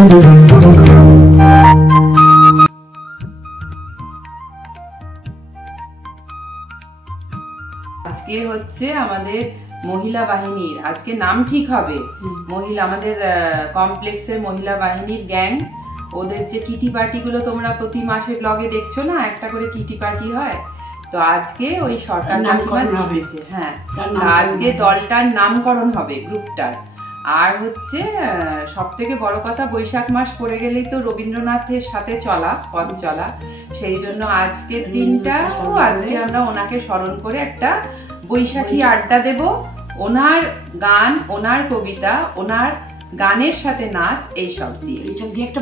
আজকে হচ্ছে আমাদের মহিলা বাহিনীর, আজকে নাম ঠিক হবে, মহিলা আমাদের কমপ্লেক্সের মহিলা বাহিনীর গ্যাং। ওদের যে কিটি পার্টি গুলো তোমরা প্রতি মাসে ব্লগে দেখছো না, একটা করে কিটি পার্টি হয়, তো আজকে ওই সরকার কাকিমা জিতেছে। হ্যাঁ, আজকে দলটার নামকরণ হবে, গ্রুপটার। আর হচ্ছে সব থেকে বড় কথা, বৈশাখ মাস পড়ে গেলেই তো রবীন্দ্রনাথের সাথে চলা, পথ চলা, সেই জন্য আজকের দিনটা আজকে আমরা ওনাকে স্মরণ করে একটা বৈশাখী আড্ডা দেব। ওনার গান, ওনার কবিতা, ওনার গানের সাথে নাচ, এইসব দিয়ে একটা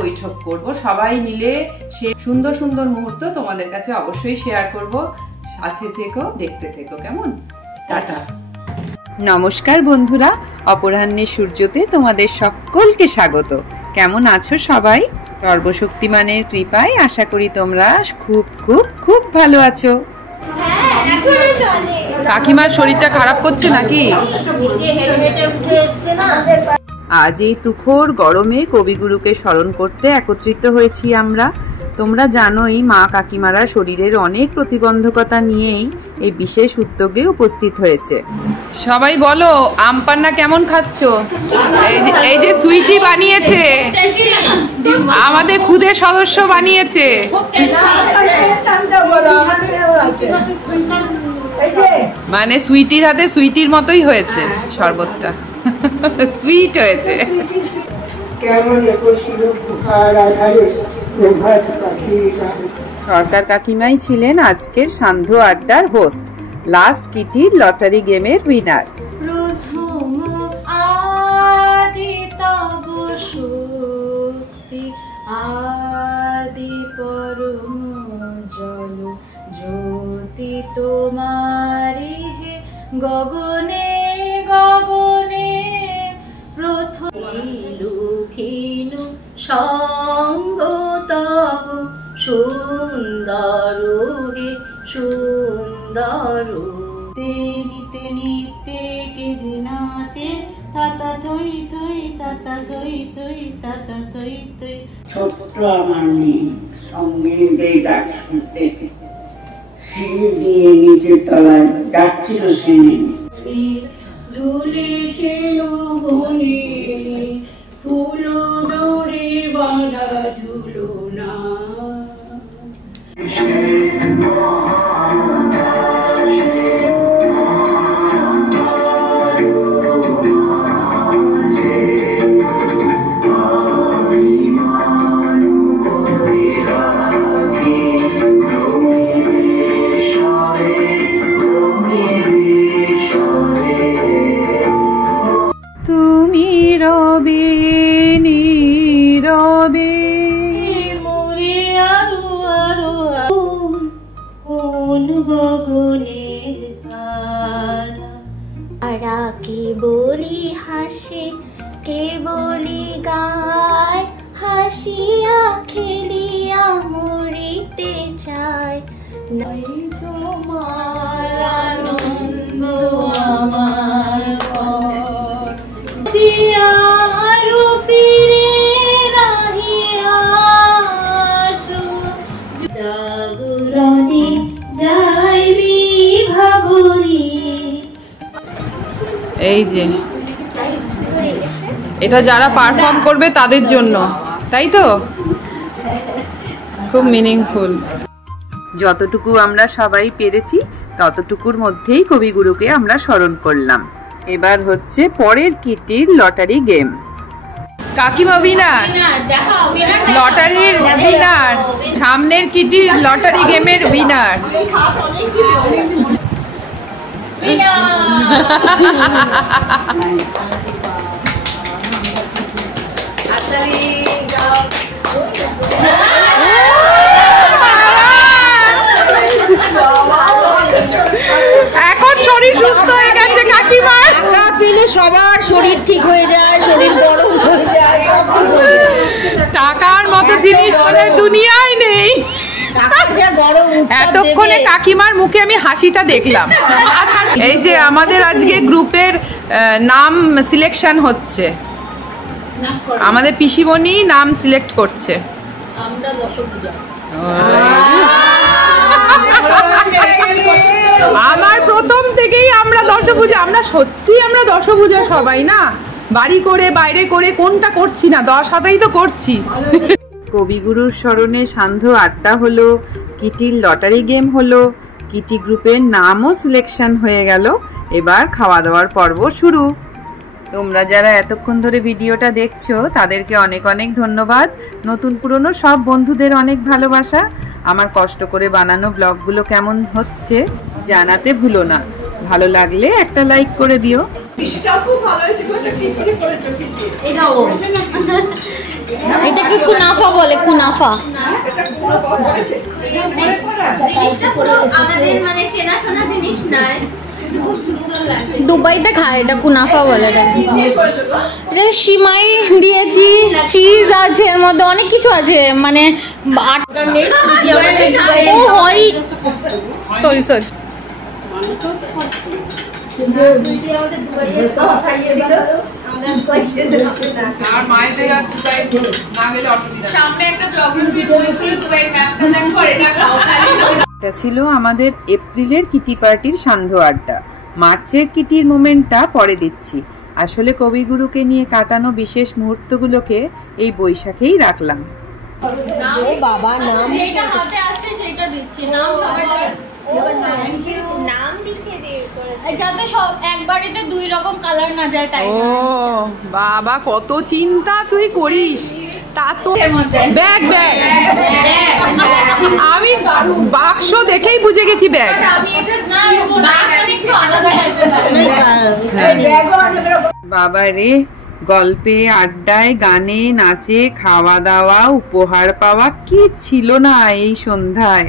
বৈঠক করব সবাই মিলে। সে সুন্দর সুন্দর মুহূর্ত তোমাদের কাছে অবশ্যই শেয়ার করব। সাথে থেকো, দেখতে থেকো। কেমন? টাটা। নমস্কার বন্ধুরা, অপরাহ্নের সূর্যতে তোমাদের সকলকে স্বাগত। কেমন আছো সবাই? সর্বশক্তিমানের কৃপায় আশা করি তোমরা খুব খুব খুব ভালো আছো। কাকিমার শরীরটা খারাপ করছে নাকি? আজ এই তুখোর গরমে কবিগুরুকে স্মরণ করতে একত্রিত হয়েছি আমরা। তোমরা জানোই মা কাকিমারা শরীরের অনেক প্রতিবন্ধকতা নিয়েই এই বিশেষ উদ্যোগে উপস্থিত হয়েছে। সবাই বলো, আম পান্না কেমন খাচ্ছ? এই যে সুইটি বানিয়েছে, আমাদের খুদে সদস্য বানিয়েছে। মানে সুইটির হাতে সুইটির মতোই হয়েছে শরবতটা, সুইট হয়েছে। সরকার কাকিমাই ছিলেন আজকের সান্ধ্য আড্ডার হোস্ট, লাস্ট কিটির লটারি গেমের উইনার। প্রথম আদি তব শক্তি, আদি পরম জল জ্যোতি তোমারি হে গগনে গগনে। প্রথম লুখিনু সঙ্গ তব সুন্দর হে সুন্দর। নিতে নিতে কে যে নাচে, তাতা থই থই, তাতা থই থই, তাতা থই থই। ছোট্ট আমার মেয়ে সঙ্গীতেই ডাক শুনতে সিঁড়ি দিয়ে নিচের তলায় যাচ্ছিল সে। ঝুলেছিল বনে ফুল ডোরে বাঁধা ঝুলনা। তুমি রবে নীরবে মোরে আরো আরো কোন গগনের তারা, কে বলি হাসে, কে বলি গায়, হাসিয়া খেলিয়া মরিতে চায়। নাই তোমার আনন্দ আমার দিয়ারু ফিরে রাহিয়া আসো, জাগরণে যাইবি ভাবরি। এই যে এটা যারা পারফর্ম করবে তাদের জন্য, তাই তো? খুব মিনিংফুল। যতটুকু আমরা সবাই পেরেছি ততটুকুর মধ্যেই কবিগুরুকে আমরা স্মরণ করলাম। এবার হচ্ছে পরের কিটির লটারি গেম। কাকিমা উইনার, লটারির উইনার, সামনের কিটির লটারি গেমের উইনার। এখন শরীর সুস্থ হয়ে গেছে কাকিমার। পেলে সবার শরীর ঠিক হয়ে যায়, শরীর গরম হয়ে যায়। টাকার মতো জিনিস দুনিয়ায় নেই। এতক্ষণে কাকিমার মুখে আমি হাসিটা দেখলাম। এই যে আমাদের আজকে গ্রুপের নাম সিলেকশন হচ্ছে, আমাদের পিসিমণি নাম সিলেক্ট করছে। আমরা দশভুজা। আমার প্রথম থেকেই আমরা দশভুজা, আমরা সত্যি আমরা দশভুজা সবাই না, বাড়ি করে বাইরে করে কোনটা করছি না, 10 হাতেই তো করছি। কবিগুরুর স্মরণে সান্ধ্য আড্ডা হলো, কিটির লটারি গেম হলো, কিটি গ্রুপের নামও সিলেকশন হয়ে গেল। এবার খাওয়া দাওয়ার পর্ব শুরু। তোমরা যারা এতক্ষণ ধরে ভিডিওটা দেখছো তাদেরকে অনেক অনেক ধন্যবাদ। নতুন পুরনো সব বন্ধুদের অনেক ভালোবাসা। আমার কষ্ট করে বানানো ব্লগগুলো কেমন হচ্ছে জানাতে ভুলো না। ভালো লাগলে একটা লাইক করে দিও। এটা কি কুনাফা বলে? কুনাফা জিনিসটা পুরো আমাদের মানে চেনাশোনা জিনিস নয়, খুব সুন্দর লাগছে। দুবাইতে খায় এটা, কুনাফা বলে। এটা সিমাই দিয়েছি, চিজ আছে, এর মধ্যে অনেক কিছু আছে, মানে সরি সরি এটা ছিল আমাদের এপ্রিলের কিটি পার্টির সান্ধ্য আড্ডা। মার্চের কিটির মোমেন্টটা পরে দিচ্ছি। আসলে কবিগুরুকে নিয়ে কাটানো বিশেষ মুহূর্তগুলোকে এই বৈশাখেই রাখলাম। বাবা নাম যেটা হাতে আসছে সেটা দিচ্ছি, নাম নাম লিখে দিয়ে করেছে যাতে সব একবারেতে 2 রকম কালার না যায়, তাই। ও বাবা, কত চিন্তা তুই করিস। তা তো ব্যাগ ব্যাগ, আমি বাক্স দেখেই বুঝে গেছি ব্যাগ। বাবা রে, গল্পে আড্ডায় গানে নাচে খাওয়া দাওয়া উপহার পাওয়া কি ছিল না এই সন্ধ্যায়।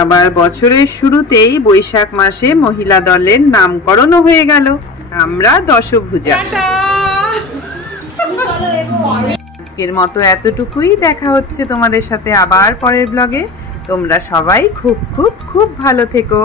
আবার বছরের শুরুতেই বৈশাখ মাসে মহিলা দলের নামকরণও হয়ে গেল। আমরা দশভুজা। আজকের মতো এতটুকুই। দেখা হচ্ছে তোমাদের সাথে আবার পরের ব্লগে। তোমরা সবাই খুব খুব খুব ভালো থেকো।